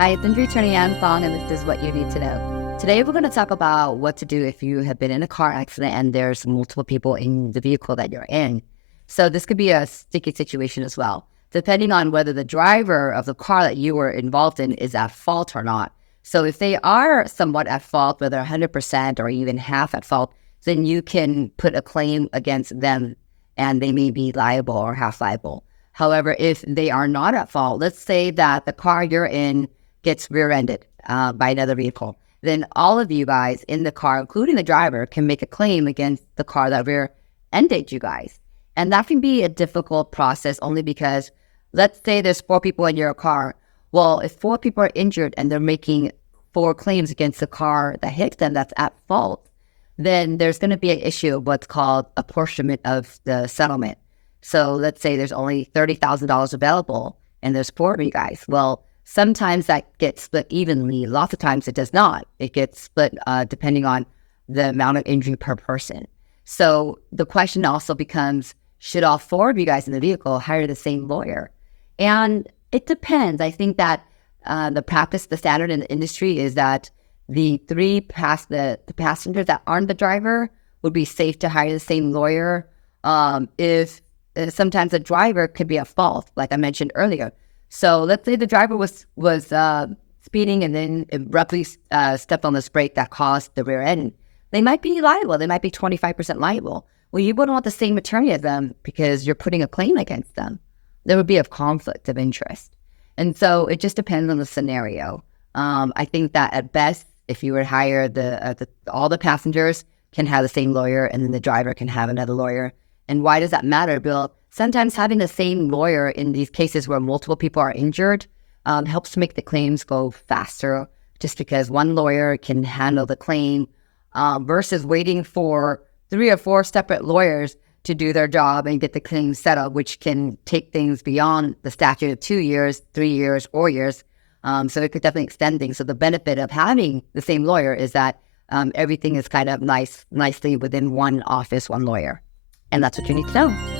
Hi, it's Anh Phoong, and this is what you need to know. Today, we're going to talk about what to do if you have been in a car accident and there's multiple people in the vehicle that you're in. So this could be a sticky situation as well, depending on whether the driver of the car that you were involved in is at fault or not. So if they are somewhat at fault, whether 100% or even half at fault, then you can put a claim against them and they may be liable or half liable. However, if they are not at fault, let's say that the car you're in gets rear-ended by another vehicle, then all of you guys in the car, including the driver, can make a claim against the car that rear-ended you guys. And that can be a difficult process only because let's say there's 4 people in your car. Well, if 4 people are injured and they're making 4 claims against the car that hit them that's at fault, then there's going to be an issue of what's called apportionment of the settlement. So let's say there's only $30,000 available and there's 4 of you guys. Well, sometimes that gets split evenly. Lots of times it does not. It gets split depending on the amount of injury per person. So the question also becomes, should all 4 of you guys in the vehicle hire the same lawyer? And it depends. I think that the standard in the industry is that the passengers that aren't the driver would be safe to hire the same lawyer. If sometimes the driver could be at fault, like I mentioned earlier. So let's say the driver was speeding and then abruptly stepped on this brake that caused the rear end. They might be liable. They might be 25% liable. Well, you wouldn't want the same attorney as them because you're putting a claim against them. There would be a conflict of interest. And so it just depends on the scenario. I think that at best, if you would hire all the passengers can have the same lawyer and then the driver can have another lawyer. And why does that matter, Bill? Sometimes having the same lawyer in these cases where multiple people are injured helps to make the claims go faster, just because one lawyer can handle the claim versus waiting for 3 or 4 separate lawyers to do their job and get the claim settled, which can take things beyond the statute of 2 years, 3 years, 4 years. So it could definitely extend things. So the benefit of having the same lawyer is that everything is kind of nicely within one office, one lawyer. And that's what you need to know.